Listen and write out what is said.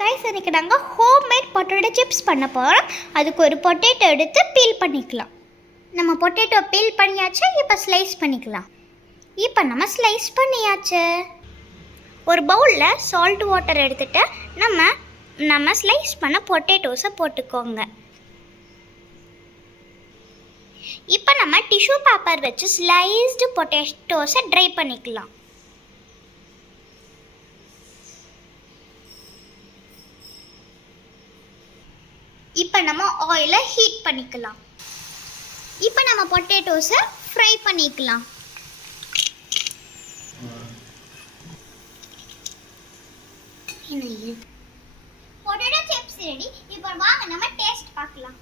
Guys இன்னைக்கு நாங்கள் homemade potato chips பண்ண போகிறோம். அதுக்கு ஒரு பொட்டேட்டோ எடுத்து பீல் பண்ணிக்கலாம். நம்ம பொட்டேட்டோ பீல் பண்ணியாச்சு. இப்போ ஸ்லைஸ் பண்ணிக்கலாம். இப்போ நம்ம ஸ்லைஸ் பண்ணியாச்சு. ஒரு பவுலில் சால்ட் வாட்டர் எடுத்துகிட்டு நம்ம ஸ்லைஸ் பண்ண பொட்டேட்டோஸை போட்டுக்கோங்க. இப்போ நம்ம டிஷ்யூ பேப்பர் வச்சு ஸ்லைஸ்டு பொட்டேட்டோஸை ட்ரை பண்ணிக்கலாம். இப்போ நம்ம ஆயிலை ஹீட் பண்ணிக்கலாம். இப்போ நம்ம பொட்டேட்டோஸை ஃப்ரை பண்ணிக்கலாம். Potato chips ready. இப்போ வாங்க நம்ம டேஸ்ட் பார்க்கலாம்.